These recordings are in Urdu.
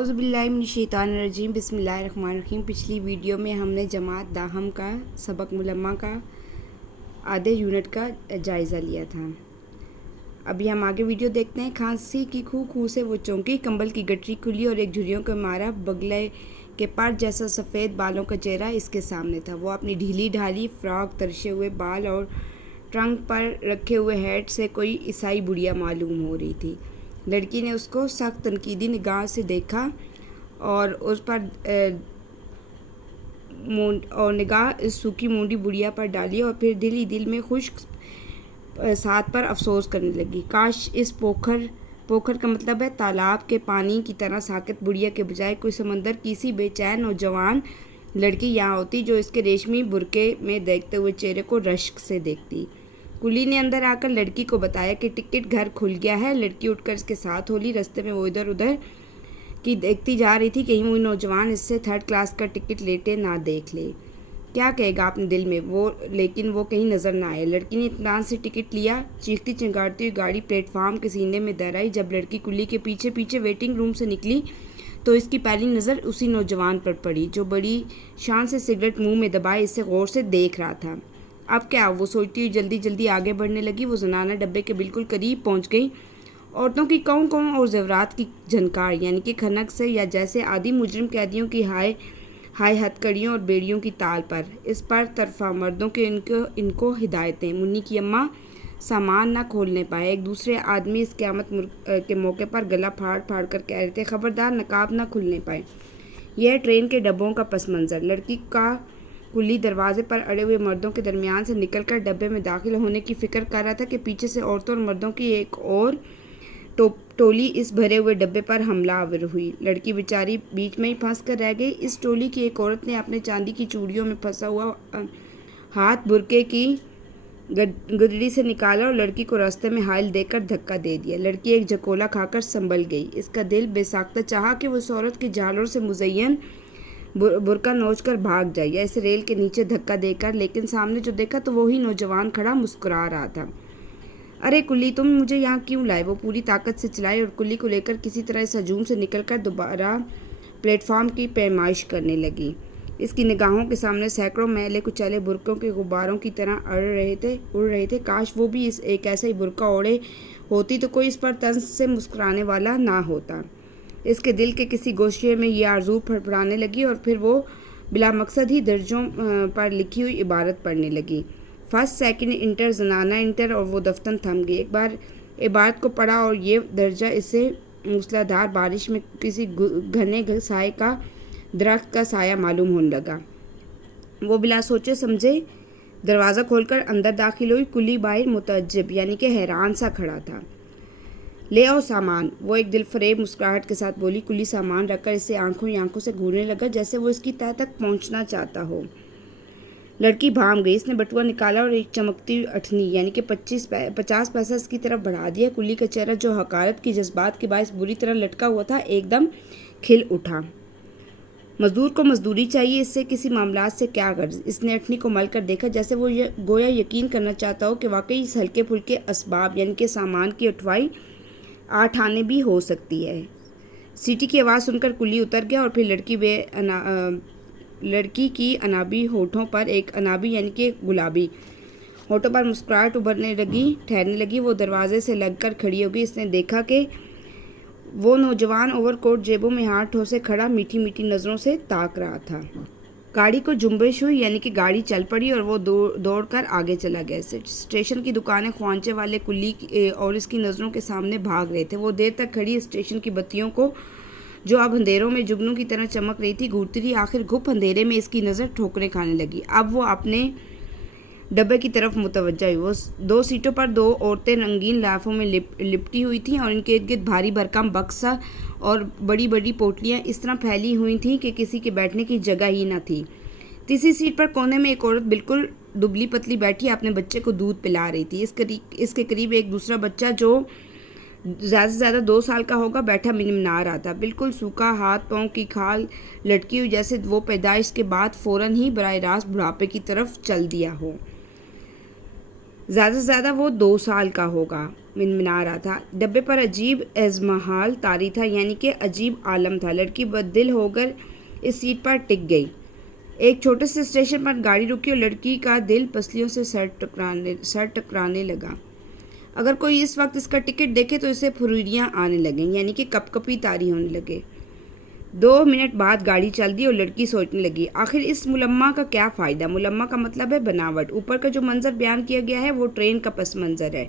اعوذ باللہ من الشیطان الرجیم بسم اللہ الرحمن الرحیم۔ پچھلی ویڈیو میں ہم نے جماعت داہم کا سبق ملمہ کا آدھے یونٹ کا جائزہ لیا تھا۔ ابھی ہم آگے ویڈیو دیکھتے ہیں۔ کھانسی کی خو سے وہ چونکی، کمبل کی گٹری کھلی اور ایک جھریوں کو مارا، بگلے کے پر جیسا سفید بالوں کا چہرہ اس کے سامنے تھا۔ وہ اپنی ڈھیلی ڈھالی فراک، ترشے ہوئے بال اور ٹرنک پر رکھے ہوئے ہیٹ سے کوئی عیسائی بڑھیا معلوم ہو رہی تھی۔ لڑکی نے اس کو سخت تنقیدی نگاہ سے دیکھا اور اس پر نگاہ سوکھی مونڈی بڑھیا پر ڈالی اور پھر دل ہی دل میں خشک سات پر افسوس کرنے لگی۔ کاش اس پوکھر کا مطلب ہے تالاب کے پانی کی طرح ساکت بڑھیا کے بجائے کوئی سمندر کی سی بے چین نوجوان لڑکی یہاں ہوتی جو اس کے ریشمی برقعے میں دیکھتے ہوئے چہرے کو رشک سے دیکھتی۔ کلی نے اندر آ کر لڑکی کو بتایا کہ ٹکٹ گھر کھل گیا ہے۔ لڑکی اٹھ کر اس کے ساتھ ہولی۔ رستے میں وہ ادھر ادھر کی دیکھتی جا رہی تھی، کہیں وہ نوجوان اس سے 3rd کلاس کا ٹکٹ لیٹے نہ دیکھ لے۔ کیا کہے گا اپنے دل میں لیکن وہ کہیں نظر نہ آئے۔ لڑکی نے اطمینان سے ٹکٹ لیا۔ چیختی چنگاڑتی ہوئی گاڑی پلیٹ فارم کے سینے میں در آئی۔ جب لڑکی کلی کے پیچھے پیچھے ویٹنگ روم سے نکلی تو اس کی پہلی نظر اسی نوجوان پر پڑی جو بڑی شان سے سگریٹ منہ میں دبائے اسے غور سے دیکھ رہا تھا۔ اب کیا، وہ سوچتی ہوئی جلدی جلدی آگے بڑھنے لگی۔ وہ زنانہ ڈبے کے بالکل قریب پہنچ گئی۔ عورتوں کی کوں کوں اور زیورات کی جھنکار، یعنی کہ کھنک سے یا جیسے آدھی مجرم قیدیوں کی ہائے ہتھ کڑیوں اور بیڑیوں کی تال پر، اس پر طرفہ مردوں کے ان کو ہدایتیں۔ منی کی اماں سامان نہ کھولنے پائے۔ ایک دوسرے آدمی اس قیامت کے موقع پر گلا پھاڑ پھاڑ کر کہہ رہے تھے، خبردار نقاب نہ کھلنے پائے۔ یہ ٹرین کے ڈبوں کا پس منظر۔ لڑکی کا کلی دروازے پر اڑے ہوئے مردوں کے درمیان سے نکل کر ڈبے میں داخل ہونے کی فکر کر رہا تھا کہ پیچھے سے عورتوں اور مردوں کی ایک اور ٹولی اس بھرے ہوئے ڈبے پر حملہ آور ہوئی۔ لڑکی بیچاری بیچ میں ہی پھنس کر رہ گئی۔ اس ٹولی کی ایک عورت نے اپنے چاندی کی چوڑیوں میں پھنسا ہوا ہاتھ برقعے کی گدڑی سے نکالا اور لڑکی کو راستے میں حائل دیکھ کر دھکا دے دیا۔ لڑکی ایک جھکولا کھا کر سنبھل گئی۔ اس کا دل بے ساختہ چاہا کہ وہ اس عورت کی جھالروں سے مزین برقع نوچ کر بھاگ جائے یا اسے ریل کے نیچے دھکا دے کر، لیکن سامنے جو دیکھا تو وہی نوجوان کھڑا مسکرا رہا تھا۔ ارے کلی، تم مجھے یہاں کیوں لائے؟ وہ پوری طاقت سے چلائی اور کلی کو لے کر کسی طرح اس ہجوم سے نکل کر دوبارہ پلیٹ فارم کی پیمائش کرنے لگی۔ اس کی نگاہوں کے سامنے سینکڑوں میلے کچیلے برقعوں کے غباروں کی طرح اڑ رہے تھے۔ کاش وہ بھی ایک ایسا ہی برقع اوڑھے ہوتی تو کوئی اس پر طنز سے مسکرانے والا نہ ہوتا۔ اس کے دل کے کسی گوشے میں یہ آرزو پھڑپڑانے لگی اور پھر وہ بلا مقصد ہی درجوں پر لکھی ہوئی عبارت پڑھنے لگی۔ 1st 2nd انٹر، زنانہ انٹر، اور وہ دفتن تھم گئی۔ ایک بار عبارت کو پڑھا اور یہ درجہ اسے موسلا دھار بارش میں کسی گھنے سائے کا درخت کا سایہ معلوم ہونے لگا۔ وہ بلا سوچے سمجھے دروازہ کھول کر اندر داخل ہوئی۔ کلی باہر متعجب، یعنی کہ حیران سا کھڑا تھا۔ لے آؤ سامان، وہ ایک دل فریب مسکراہٹ کے ساتھ بولی۔ کلی سامان رکھ کر اسے آنکھوں ہی آنکھوں سے گھورنے لگا جیسے وہ اس کی تہہ تک پہنچنا چاہتا ہو۔ لڑکی بھانپ گئی۔ اس نے بٹوا نکالا اور ایک چمکتی ہوئی اٹھنی، یعنی کہ 50 پیسہ اس کی طرف بڑھا دیا۔ کلی کا چہرہ جو حقارت کی جذبات کے باعث بری طرح لٹکا ہوا تھا ایک دم کھل اٹھا۔ مزدور کو مزدوری چاہیے، اس سے کسی معاملات سے کیا غرض؟ اس نے اٹھنی کو مل کر دیکھا جیسے وہ گویا یقین کرنا چاہتا ہو کہ واقعی اس ہلکے پھلکے اسباب یعنی کہ سامان کی اٹھوائی 8 آنے بھی ہو سکتی ہے۔ سیٹی کی آواز سن کر کلی اتر گیا اور پھر لڑکی کی انابی ہونٹوں پر ایک انابی یعنی کہ گلابی ہونٹوں پر مسکراہٹ ٹھہرنے لگی۔ وہ دروازے سے لگ کر کھڑی ہو گئی۔ اس نے دیکھا کہ وہ نوجوان اوور کوٹ جیبوں میں ہاتھ ٹھوسے کھڑا میٹھی میٹھی نظروں سے تاک رہا تھا۔ گاڑی کو جنبش ہوئی، یعنی کہ گاڑی چل پڑی اور وہ دوڑ کر آگے چلا گیا۔ اسٹیشن کی دکانیں خوانچے والے کلی اور اس کی نظروں کے سامنے بھاگ رہے تھے۔ وہ دیر تک کھڑی اسٹیشن کی بتیوں کو جو اب اندھیروں میں جگنوں کی طرح چمک رہی تھی گھورتی رہی۔ آخر گھپ اندھیرے میں اس کی نظر ٹھوکریں کھانے لگی۔ اب وہ اپنے ڈبے کی طرف متوجہ ہوئی۔ وہ 2 سیٹوں پر 2 عورتیں رنگین لحافوں میں لپٹی ہوئی تھیں اور ان کے ارد گرد بھاری بھرکم بکسا اور بڑی بڑی پوٹلیاں اس طرح پھیلی ہوئی تھیں کہ کسی کے بیٹھنے کی جگہ ہی نہ تھی۔ تیسری سیٹ پر کونے میں ایک عورت بالکل دبلی پتلی بیٹھی اپنے بچے کو دودھ پلا رہی تھی۔ اس کے قریب ایک دوسرا بچہ جو زیادہ سے زیادہ 2 سال کا ہوگا بیٹھا منمنا رہا تھا، بالکل سوکھا، ہاتھ پاؤں کی کھال لٹکی ہوئی جیسے وہ پیدائش کے بعد فوراً ہی براہ راست بڑھاپے کی طرف چل دیا ہو۔ زیادہ سے زیادہ وہ 2 سال کا ہوگا۔ منمنا رہا تھا۔ ڈبے پر عجیب ازمہال طاری تھا، یعنی کہ عجیب عالم تھا۔ لڑکی بددل ہو کر اس سیٹ پر ٹک گئی۔ ایک چھوٹے سے اسٹیشن پر گاڑی رکی اور لڑکی کا دل پسلیوں سے سر ٹکرانے لگا۔ اگر کوئی اس وقت اس کا ٹکٹ دیکھے تو اسے پھریاں آنے لگیں، یعنی کہ کپ کپی طاری ہونے لگے۔ 2 منٹ بعد گاڑی چل دی اور لڑکی سوچنے لگی، آخر اس ملمہ کا کیا فائدہ؟ ملمہ کا مطلب ہے بناوٹ۔ اوپر کا جو منظر بیان کیا گیا ہے وہ ٹرین کا پس منظر ہے،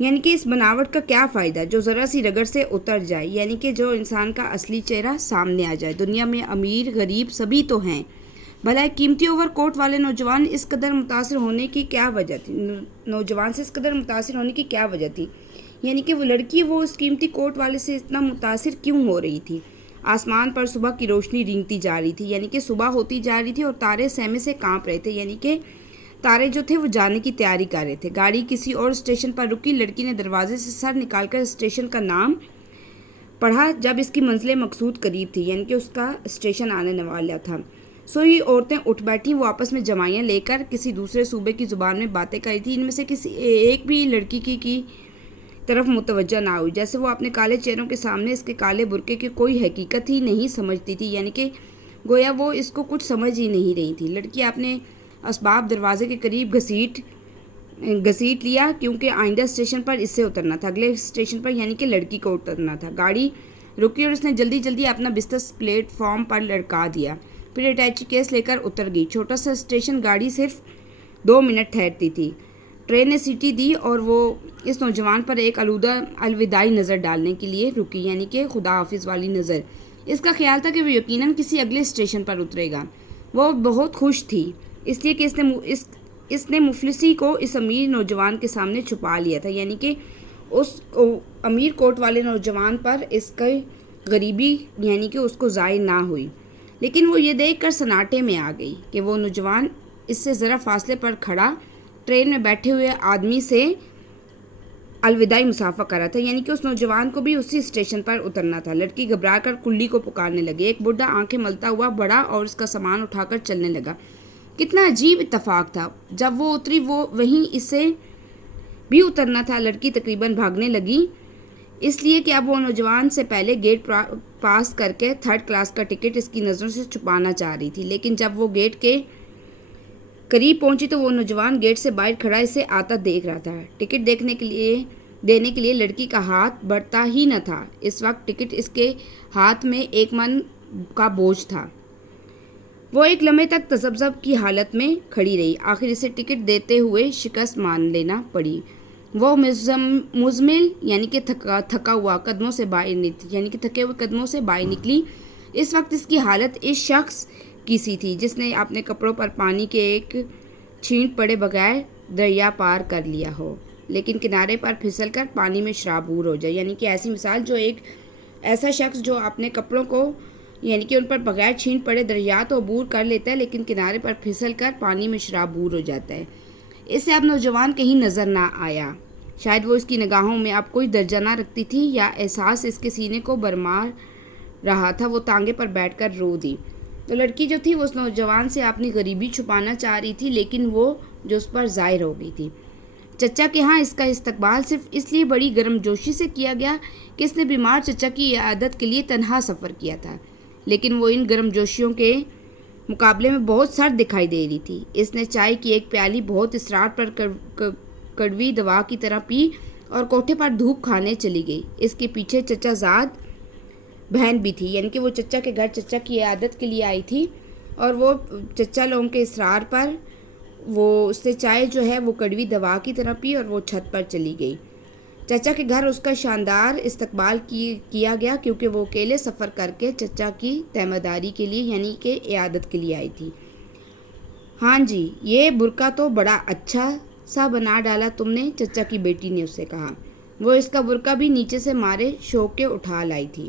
یعنی کہ اس بناوٹ کا کیا فائدہ جو ذرا سی رگڑ سے اتر جائے، یعنی کہ جو انسان کا اصلی چہرہ سامنے آ جائے۔ دنیا میں امیر غریب سبھی تو ہیں، بھلا ایک قیمتی اوور کوٹ والے نوجوان سے اس قدر متاثر ہونے کی کیا وجہ تھی؟ یعنی کہ وہ لڑکی وہ اس قیمتی کوٹ والے سے اتنا متاثر کیوں ہو رہی تھی؟ آسمان پر صبح کی روشنی رینگتی جا رہی تھی، یعنی کہ صبح ہوتی جا رہی تھی اور تارے سہمے سے کانپ رہے تھے، یعنی کہ تارے جو تھے وہ جانے کی تیاری کر رہے تھے۔ گاڑی کسی اور اسٹیشن پر رکی۔ لڑکی نے دروازے سے سر نکال کر اسٹیشن کا نام پڑھا۔ جب اس کی منزل مقصود قریب تھی، یعنی کہ اس کا اسٹیشن آنے والا تھا، سوئی عورتیں اٹھ بیٹھیں۔ وہ آپس میں جمائیاں لے کر کسی دوسرے صوبے کی زبان میں باتیں کر رہی تھیں۔ ان میں سے کسی ایک بھی لڑکی کی طرف متوجہ نہ ہوئی، جیسے وہ اپنے کالے چہروں کے سامنے اس کے کالے برقعے کی کوئی حقیقت ہی نہیں سمجھتی تھی، یعنی کہ گویا وہ اس کو کچھ سمجھ ہی نہیں رہی تھی۔ لڑکی اپنے اسباب دروازے کے قریب گھسیٹ لیا، کیونکہ آئندہ اسٹیشن پر اس سے اترنا تھا، اگلے اسٹیشن پر، یعنی کہ لڑکی کو اترنا تھا۔ گاڑی رکی اور اس نے جلدی جلدی اپنا بستر پلیٹ فارم پر لڑکا دیا، پھر اٹیچی کیس لے کر اتر گئی۔ چھوٹا سا اسٹیشن، گاڑی صرف 2 منٹ ٹھہرتی تھی۔ ٹرین نے سیٹی دی اور وہ اس نوجوان پر ایک الوداعی نظر ڈالنے کے لیے رکی، یعنی کہ خدا حافظ والی نظر۔ اس کا خیال تھا کہ وہ یقیناً کسی اگلے اسٹیشن پر اترے گا۔ وہ بہت خوش تھی، اس لیے کہ اس نے مفلسی کو اس امیر نوجوان کے سامنے چھپا لیا تھا، یعنی کہ اس امیر کوٹ والے نوجوان پر اس کی غریبی، یعنی کہ اس کو ظاہر نہ ہوئی۔ لیکن وہ یہ دیکھ کر سناٹے میں آ گئی کہ وہ نوجوان اس سے ذرا فاصلے پر کھڑا ٹرین میں بیٹھے ہوئے آدمی سے الوداعی مصافحہ کر رہا تھا، یعنی کہ اس نوجوان کو بھی اسی اسٹیشن پر اترنا تھا۔ لڑکی گھبرا کر کلی کو پکارنے لگی۔ ایک بوڑھا آنکھیں ملتا ہوا بڑھا اور اس کا سامان اٹھا کر چلنے لگا۔ کتنا عجیب اتفاق تھا، جب وہ اتری وہیں اسے بھی اترنا تھا۔ لڑکی تقریباً بھاگنے لگی، اس لیے کہ اب وہ نوجوان سے پہلے گیٹ پاس کر کے 3rd کلاس کا ٹکٹ اس کی نظروں سے چھپانا چاہ رہی تھی۔ لیکن جب وہ گیٹ کے قریب پہنچی تو وہ نوجوان گیٹ سے باہر کھڑا اسے آتا دیکھ رہا تھا۔ ٹکٹ دینے کے لیے لڑکی کا ہاتھ بڑھتا ہی نہ تھا۔ اس وقت ٹکٹ اس کے ہاتھ میں 1 من کا بوجھ تھا۔ وہ ایک لمحے تک تذبذب کی حالت میں کھڑی رہی، آخر اسے ٹکٹ دیتے ہوئے شکست مان لینا پڑی۔ وہ مزمل، یعنی کہ تھکے ہوئے قدموں سے باہر نکلی۔ اس وقت اس کی حالت اس شخص کی سی تھی جس نے اپنے کپڑوں پر پانی کے ایک چھینٹ پڑے بغیر دریا پار کر لیا ہو، لیکن کنارے پر پھسل کر پانی میں شرابور ہو جائے، یعنی کہ ایسی مثال جو ایک ایسا شخص جو اپنے کپڑوں کو، یعنی کہ ان پر بغیر چھینٹ پڑے دریا تو عبور کر لیتا ہے، لیکن کنارے پر پھسل کر پانی میں شرابور ہو جاتا ہے۔ اس سے اب نوجوان کہیں نظر نہ آیا، شاید وہ اس کی نگاہوں میں اب کوئی درجہ نہ رکھتی تھی یا احساس اس کے سینے کو بھرمار رہا تھا۔ وہ تانگے پر بیٹھ کر رو دی۔ تو لڑکی جو تھی وہ اس نوجوان سے اپنی غریبی چھپانا چاہ رہی تھی، لیکن وہ جو اس پر ظاہر ہو گئی تھی۔ چچا کے ہاں اس کا استقبال صرف اس لیے بڑی گرم جوشی سے کیا گیا کہ اس نے بیمار چچا کی عیادت کے لیے تنہا سفر کیا تھا، لیکن وہ ان گرم جوشیوں کے مقابلے میں بہت سرد دکھائی دے رہی تھی۔ اس نے چائے کی ایک پیالی بہت اصرار پر کڑوی دوا کی طرح پی اور کوٹھے پر دھوپ کھانے چلی گئی۔ اس کے پیچھے چچا زاد بہن بھی تھی، یعنی کہ وہ چچا کے گھر چچا کی عیادت کے لیے آئی تھی، اور وہ چچا لوگوں کے اصرار پر اس سے چائے جو ہے وہ کڑوی دوا کی طرح پی اور وہ چھت پر چلی گئی۔ چچا کے گھر اس کا شاندار استقبال کیا گیا، کیونکہ وہ اکیلے سفر کر کے چچا کی تیمارداری کے لیے، یعنی کہ عیادت کے لیے آئی تھی۔ ہاں جی، یہ برقع تو بڑا اچھا سا بنا ڈالا تم نے، چچا کی بیٹی نے اس سے کہا۔ وہ اس کا برقع بھی نیچے سے مارے شوق کے اٹھا لائی تھی۔